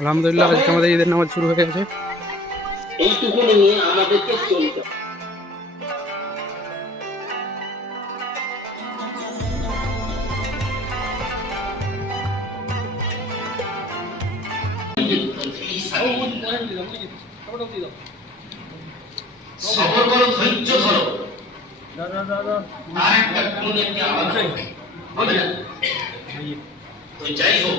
আলহামদুলিল্লাহ, আজকে আমাদের ঈদের নামাজ শুরু হয়ে গেছে। এইটুকুনি নিয়ে আমাদেরকে চলতে না? তো যাই হোক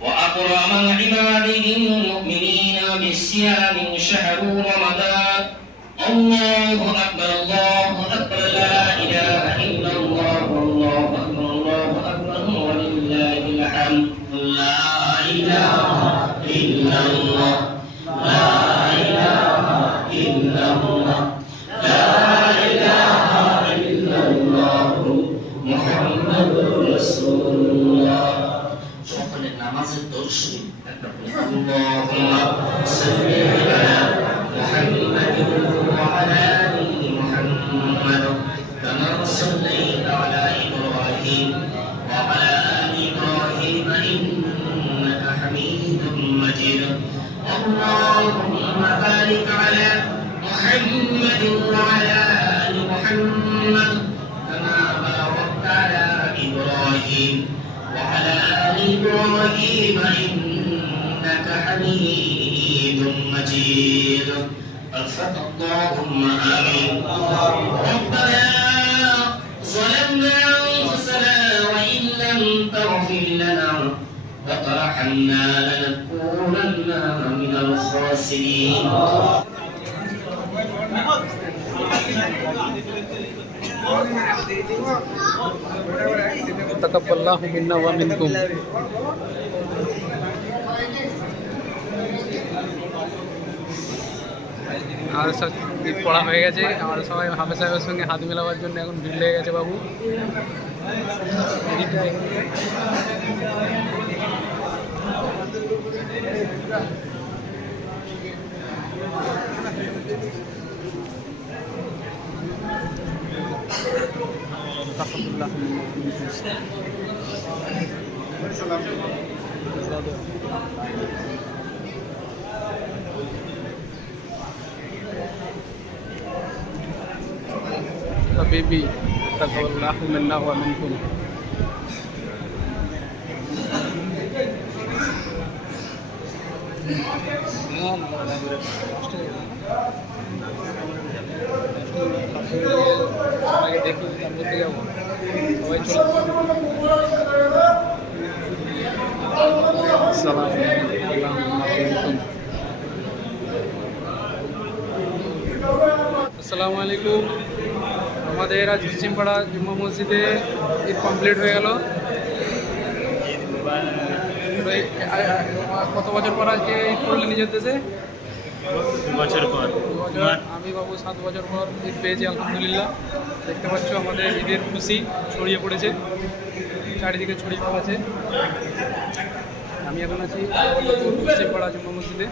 وأكرم عباده المؤمنين بالصيام شهر رمضان. الله أكبر الله أكبر لا إله إلا الله الله أكبر الله أكبر ولله الحمد. لا إله إلا الله لا إله إلا الله. নামাজের দর্শনী একটা বলি, আল্লাহুম্মা সাল্লি আলা মুহাম্মাদিন ওয়া আলা আলি মুহাম্মাদ কামা সাল্লাইতা আলা ইব্রাহিম ওয়া আলা আলি ইব্রাহিম ইন্নাকা হামিদুম মাজিদ اللهم بارك على محمد وعلى ال محمد كما باركت على ابراهيم وعلى آل إبراهيم إنك حميد مجيد. الفتح اللهم آمين. ربنا ظلمنا أنفسنا وإن لم تغفر لنا وترحمنا لنكونن من الخاسرين. তাকাব্বাল্লাহু মিন্না ওয়া মিনকুম। আর সব পড়া হয়ে গেছে। আমরা সবাই হাফে সাহেবের সঙ্গে হাত মেলাবার জন্য এখন ভিড় লেগে গেছে বাবু। حبيبي تقبل الله منا ومنكم. আসসালামু আলাইকুম। আমাদের আজ পশ্চিমপাড়া জুম্মা মসজিদে ঈদ কমপ্লিট হয়ে গেল। কত বছর পর আজকে ঈদ করলে নিজের দেশে? বছর পর। আমি বাবু সাত বছর পর ঈদ পেয়েছি, আলহামদুলিল্লাহ। দেখতে পাচ্ছ আমাদের ঈদের খুশি ছড়িয়ে পড়েছে, চারিদিকে ছড়িয়ে পড়েছে। আমি এখন আছি পশ্চিমপাড়া জুম্মা মসজিদে।